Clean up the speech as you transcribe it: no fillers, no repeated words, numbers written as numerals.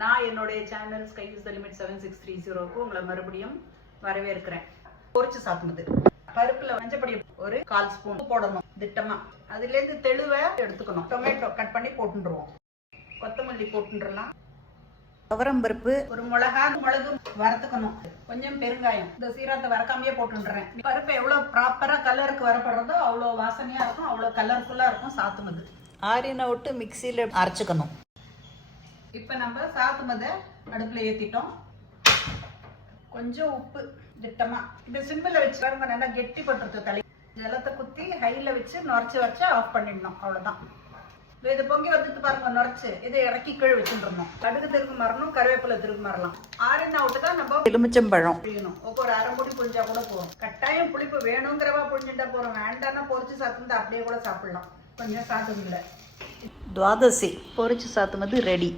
நான் என்னுடைய channel sky is the limit 7630க்கு உங்களை மறுபடியும் வரவேற்கிறேன். பொரிச்சு சாத்துனது பருப்புல மஞ்சப்பொடி ஒரு 1/4 ஸ்பூன் போடணும் திட்டமா. அதுல இருந்து தெளுவை எடுத்துக்கணும். டொமேட்டோ கட் பண்ணி போட்டுருவோம். கொத்தமல்லி போட்டுடலாம். துவரம் பருப்பு, ஒரு மிளகு வறுத்துக்கணும். கொஞ்சம் பெருங்காயம். இந்த சீரகத்தை வறுக்காமையே போட்டுடுறேன். பருப்பு எவ்வளவு ப்ராப்பரா கலருக்கு வரப்படுறதோ அவ்வளோ வாசனையா இருக்கும், அவ்வளோ கலர்ஃபுல்லா இருக்கும் சாத்துமது. ஆறின விட்டு மிக்சியில அரைச்சுக்கணும். இப்ப நம்ம சாத்துமதை அடுப்புல ஏத்திட்டோம். கொஞ்சம் உப்பு திட்டமா. இந்த சிம்பிள வச்சு பாருங்க, நல்லா கெட்டி பட்டுருக்கு தலை. ஜலத்தை குத்தி ஹைல வச்சு நுரைச்சு வச்சு ஆஃப் பண்ணிடணும். அவ்வளவுதான். இது பொங்கி வந்துட்டு பாருங்க நுரைச்சு. இதை இறக்கி கீழே வச்சுருந்தோம். கடுகு திருப்பு மரணும், கருவேப்பிலை திருப்பு மரலாம். ஆறின விட்டு தான் நம்ம எலுமிச்சம்பழம் புளியணும். ஒரு அரை மூடி புளிஞ்சா கூட போகும். கட்டாயம் புளிப்பு வேணுங்கிறவா புளிஞ்சுட்டா போறோம். வேண்டாம்னா பொரிச்சு சாப்பிட்டு அப்படியே கூட சாப்பிடலாம். கொஞ்சம் சாத்துமில்ல. துவாதசி பொரிச்சு சாத்துமது ரெடி.